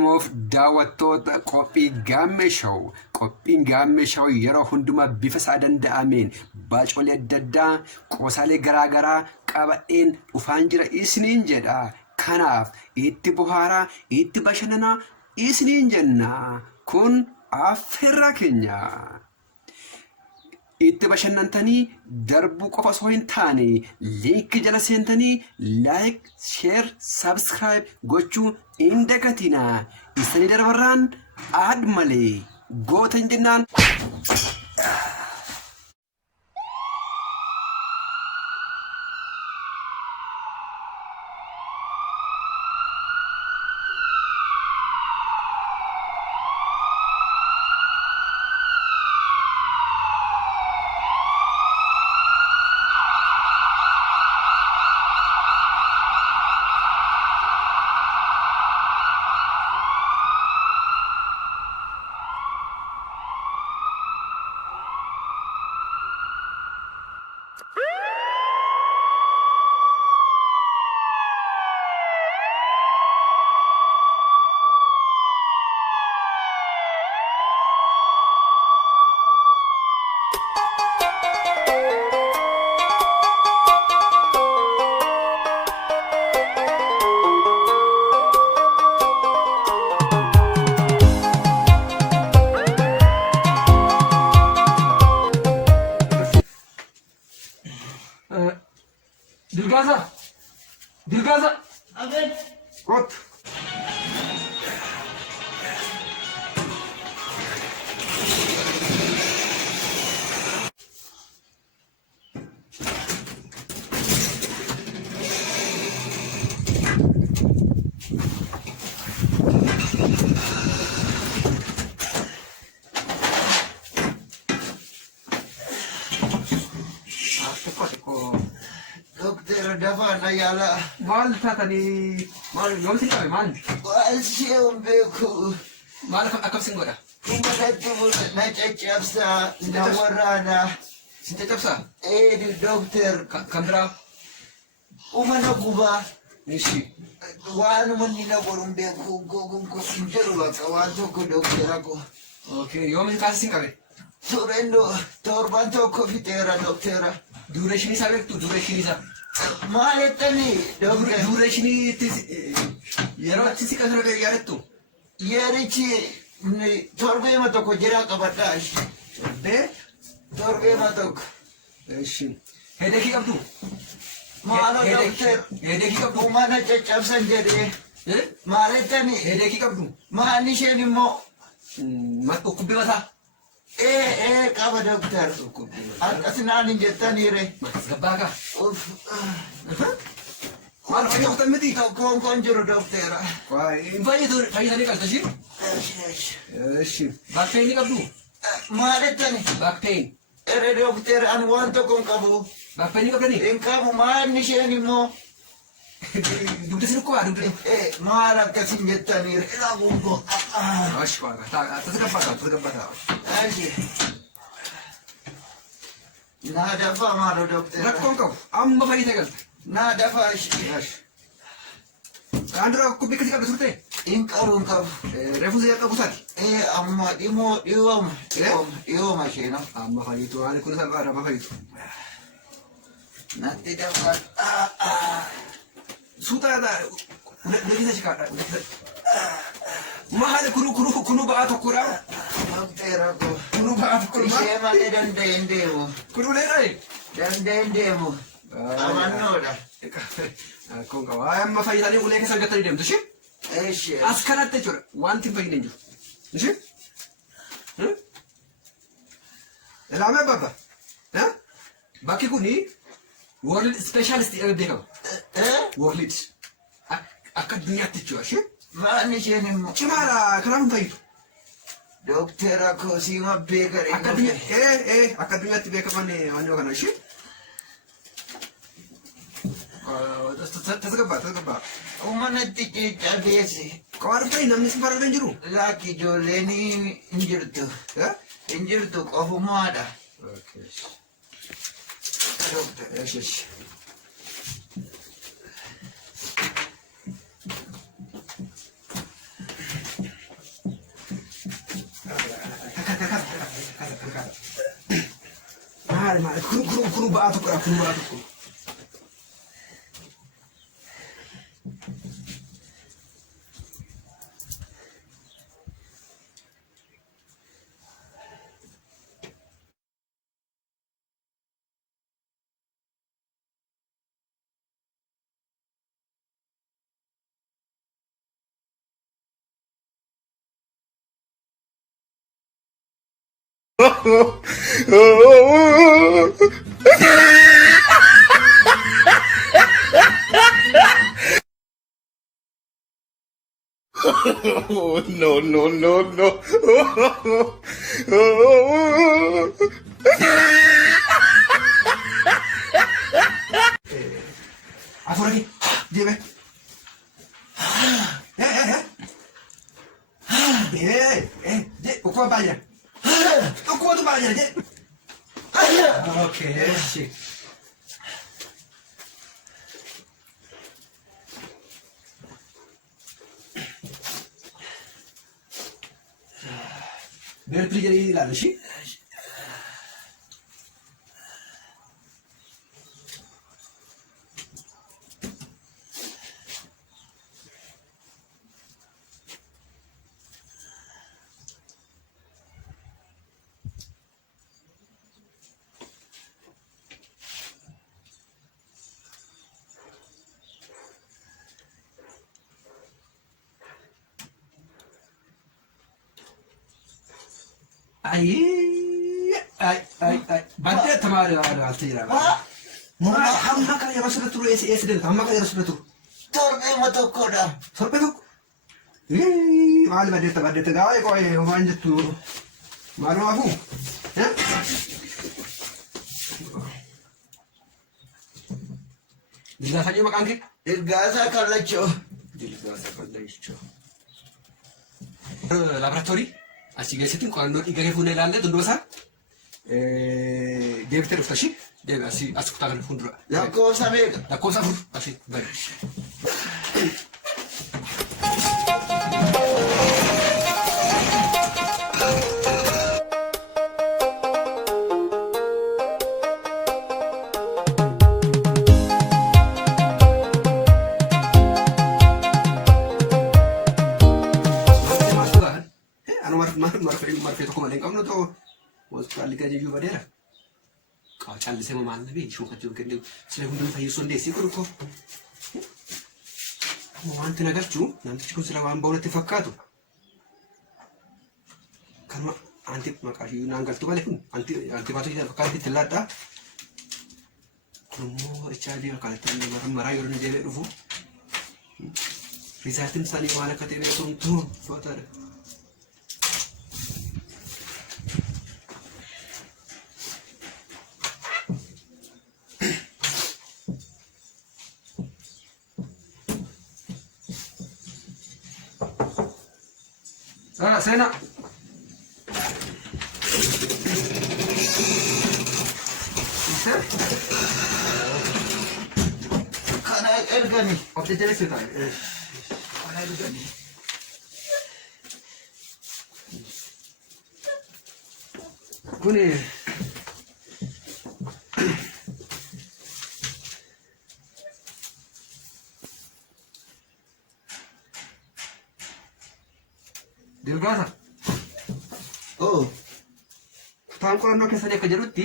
Moof daawwattoota qophii gaammeeshaw qophiin gaammeeshaw yeroo hundumaa bifa isaa danda'ameen baacolee adda addaa qoosaalee garaagaraa qabadheen dhufaan jira isiniin jedha. Kanaaf itti bohaaraa itti bashannanaa isiniin jenna. Kun affeerraa keenya. Itti bashannantanii darbuu qofa osoo hin taane liinkii jala seentanii laayik, sheer, sabskiraayib gochuu hin dagatina. Isanii darbarraan aad malee gootan jennaan. Dilgaza. Evet. Kot. Dokter dafa yala. Mal tatani mal yomsi kabe mal. Walsiyon beku. Mal akap singoda. Kumadati na chachapsa na warana. Sinta chapsa. Di dokter. Kamera. Umana kuba. Nishi. Wanu manina borun beku gogum ko sinteru baka wanto ko dokter ako. Okay, yomin kasi singabe. Surendo torbanto ko fitera doktera. Duration isa bektu duration isa. Maletani dokter. Duration yeroo achi si kasara be yaadettu. Yerichi torbe mato ko jira kabatash. Be Torbe mato. eshi. Headache qabdu. Maalo dokter. Headache qabdu. Umana chachapsan jedhe. Maletani Headache qabdu. maani isheen immoo Mat dhukkubbii mataa. qaba dokter. Akkasnaan hin jettaniire. Gabbaa kaa. Maal fayyadamtan miti? Tokkoon kon jiru doktera. Hin fayyadanii qaltashii? Eshi. Baakteen ni qabdu? Maalettani Baakteen. ere dokter an waan tokkoon qabu. Baakteen ni qabdanii? Hin qabu maanni isheen immoo Dugda si dhukkubaa dugda. maal akkasin jettaniire. Ilabuunko. Ashi waaqa. Tasgabbataa. Aji. Naa dafaa maalo doktera. Rakkoon qabu. Amma fayyitee galte. Naa dafaa ishee. Ashi. Kaan dura dhukkubbii akkasii qabda turte? Hin qabuun qabu. Reefu si qabu taati? Amma dhiyooma ishee no. Amma fayyitu. Ani kun salphaadha amma fayyitu. Natti dafaa. Suutaa deebisa shikaadha. Maali kunu ba'aa tokkodha. Doktera ko. Kunu ba'aa tokkodha. Ishee malee danda'e hin deemu. Kunu leedhaa? Danda'e hin deemu. Amannoodha. Kun qaba. Amma fayyitanii ulee keessa argattanii deemtu ishee? Ishee. As kanatti jechuudha. Wanti hin fayyine hin jiru. Ishee? Ilaamee babba. Bakki kuni World Specialist jedhamee beekama. World. Akka addunyaatti jechuudha ishee? Maanni isheen immoo. Cimaadha. Kanaaf hin fayyitu. Doktera ko siima beekare. Akka addunyaatti beekaman waan kana ishee? Tasgabbaa. Uummanatti ciccabeessi. Qabaadhu ta'e namni si faradha hin jiru. Laakki ijoolleen hin jirtu. Hin jirtu qofumaadha. Doktera. maali kun ba'aa tokkodha kun ba'aa tokko. No, no, no, no. Afur lagi. Dia Dek, ukur apa aja? Ukur tu apa aja, Dek? Okey, sip. Biar pergi jadi lalu sih. Bantai tamar ada altira. Hamma kan ya rasul tu es del hamma kan ya rasul tu. Torbe mato koda. Sorpe tu. Mal badde ta gawe ko e manje tu. Malu aku. Ya? Bila saja makan ke? Irgasa kalacho. Dilgasa kallacho. Laboratory asii keessatti qo'annoo dhiiga kee fuunee ilaalle Tundoosaa deebitee dhufta ishii deebi asii as kutaa kana fuuldura. Lakkoofsa meeqa? Lakkoofsa afur asii bari. Marfee tokko malee hin qabnu ta'u hospitaalli gajeejuu badeera. Callisee maal na beeki shuukkachuu kennu sila hunduu fayyisuu hundeessii kun koo. Wanti nagarchuu namtichi kun sila waan ba'uunatti fakkaatu. Kanuma anti maqaa ishee naan galtu malee kun anti baatoo ishee fakkaatti itti laadhaa. Kun immoo HIV akkaatatti maraa yeroo inni deebi'ee dhufu. Rizaaltiin isaanii maal akka ta'e beekumtu to'ataadha. Sena. Bisa? Kana ergani. Opti jadi sih tadi. Kana ergani. Kuni. Dilgasa. Oh. Kutaan qorannoo keessanii akka jedhutti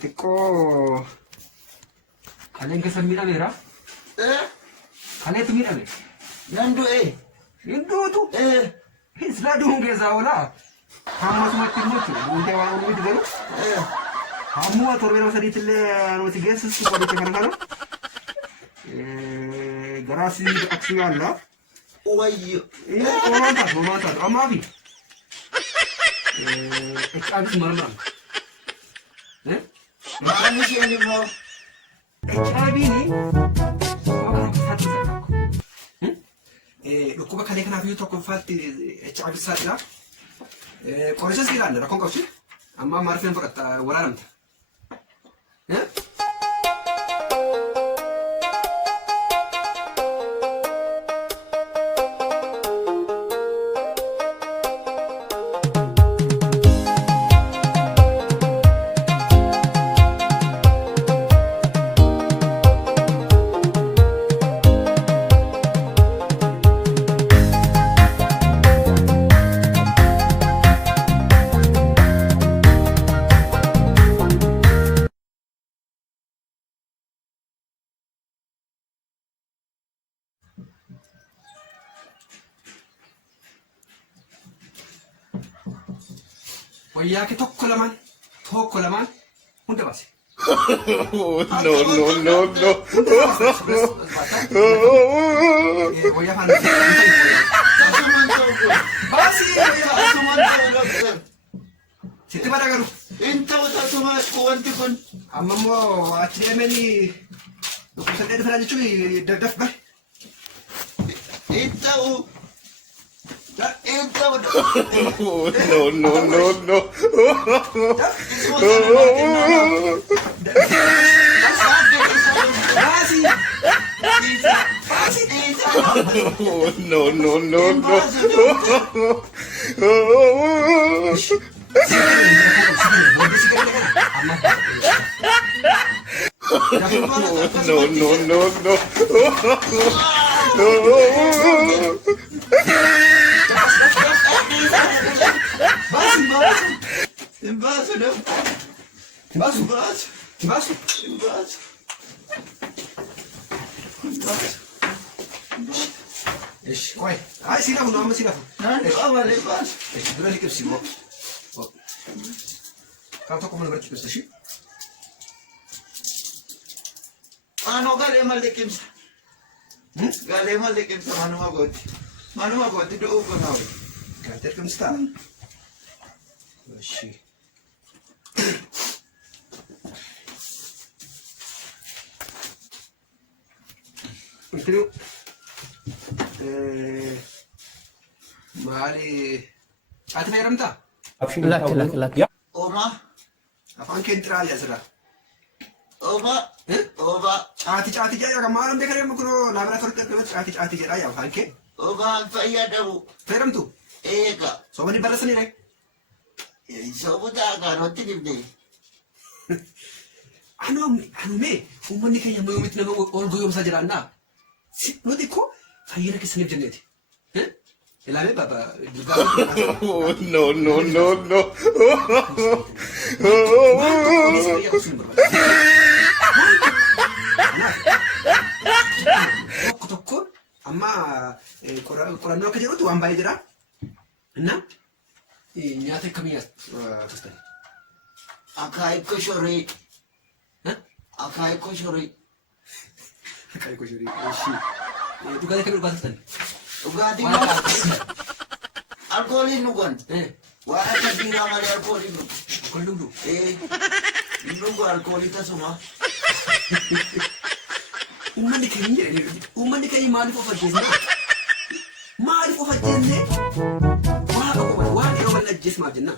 xiqqoo kaleen keessa miidhameera. Kaleetu miidhame. Nandu Hinduutu. Silaa du'uun keessaa oolaa. Hammasumatti immoo jechuudha. Duutee waan uumiti garuu. Hammuma torbee nama sadiitillee nuti geessisu qoricha kana kana. Garaasii aksii yaallaa. Wayyo. Homaa taatu ammaa fi HIVs marmaan. Maal isheen immoo? HIVni dhukkuba kalee kanaaf iyyuu tokkoffaatti HIV isaadha. Qorichas ilaalle rakkoon qabsi. Amma marfeen fudhatta waraanamta. wayyaa kee tokko lamaan hunda baase. No, no, no, no. Wayyaa faana baasii sitti bada garuu. Inta utasuma wanti kun. Amma immoo achi deemanii dhukkubsadhee dhufan jechuun daf bare. No, no, no, no. No, no, no, no. No, no, no, no. Ești, coi. Hai, silafu, nu am silafu. Ești, dura lichipsi, bă. Cam tot cum îl vrei peste și? Ano gale kimsa. Gale kimsa manuma goti do uko nawe. Carter cum sta. Și Ulterior mali ati meram ta lak Oma afan ke entrar ya zara Oma Oma ati ja malam de kare mukro laboratory ka devat ati ja ya afan ke Oma fayya dabu feram tu ega so mani balasani rai sobuta garotti dibde anu me umani kaya mo yumit na ol goyom sa jirana nuti ko fayyina keessaniif jenneeti. Ilaamee baba No, no, no, no. Tokko amma qorannoo akka jedhutti waan baay'ee jira. Inna nyaata akkamii turtani? Akai koshori Akai koshori. Dhugaatii akkamii dhugaatii turtani? Ugadi alkoholi nugon wala kabira mali alkoholi nu Kun dhugdu. nugo alkoholi tasuma Uummanni keenya maaliif of ajjeesna? Maaliif of ajjeesne? Waan yeroo wal ajjeesmaaf jenna.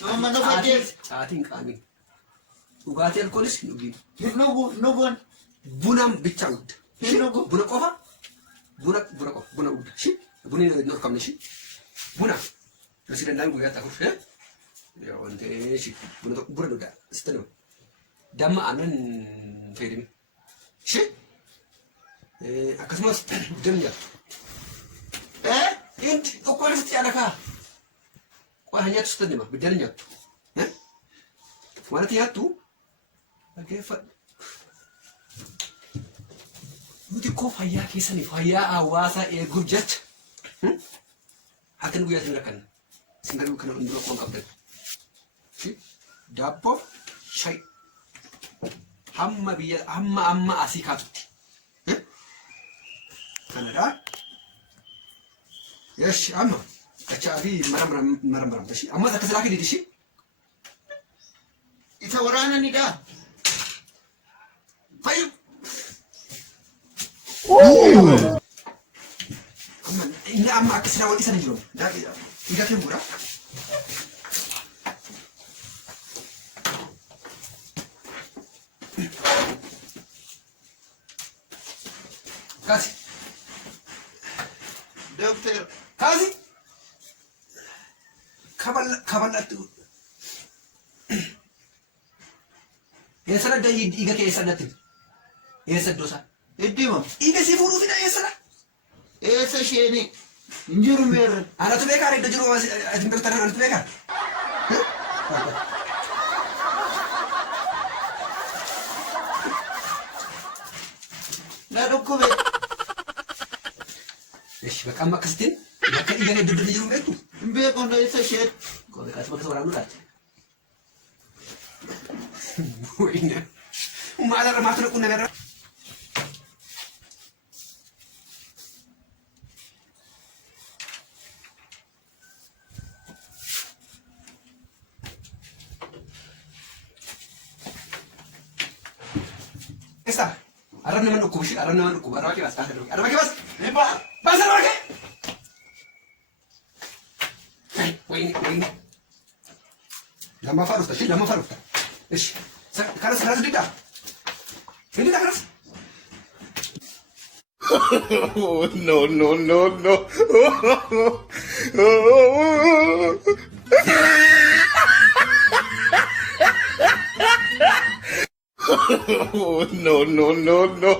Mama no fajjes Caatiin qaamiin. Dhugaatii alkoolis hin dhugin. nugon Bunaan bicha udda. Hinugu. Buna qofa? Buna udda. Bunni hin dhorkamne shi. Buna. Yosi danda'an guyyaa ta'uuf. Wanti shi buna dhugda. Sitti nama. Damma aannan fayyadami. Shi. Akkasumas dammi nyaatu. Inti tokko irratti yaada kaa. Qo'a nyaatu sitti nama. Biddeen nyaatu. Wanti nyaattu dhaggeeffadhu. Nuti koo fayyaa keessaniif fayyaa hawaasaa eeguuf jecha halkan guyyaa isin rakkanna. Isin garuu kana hundura qoon qabdan. Daabboo shayi hamma asii kaatutti. Kanadhaa. Yesh amma dachaa fi marammaramta shi. Ammas akka silaa fididi shi. isa waraananidha. Fayyu. Inni amma akka silaa wal isa ni jiru. Dhiiga kee muudhaa. Kasi. Dokter. Kasi. Kabalatu. Eessana dhiiga kee eessa dhatti? Eessa iddoo isaa? Iddima. Dhiiga sii fuudhuufidha eessadha? Eessa isheenii? Hinjiru meerre. Anatu beekaa iddoo jiru asin beektan anatu beekaa? Na dhukkube. Eesh bakka amma akkasitiin bakka dhiiga iddoo jiru beektu? Hin beeku eessa isheen. አላችሁ በከሰው ወራኑ ላችሁ ወይኔ ማለረ ማትረቁ ነገር Esa, arranne man ko shi arranne man ko baraki bas ka do arranne bas ba bas arranne wayne lama faruta shi lama faruta ايش خلاص ديدا ديدا خلاص no, no, no, no. No, no, no, no.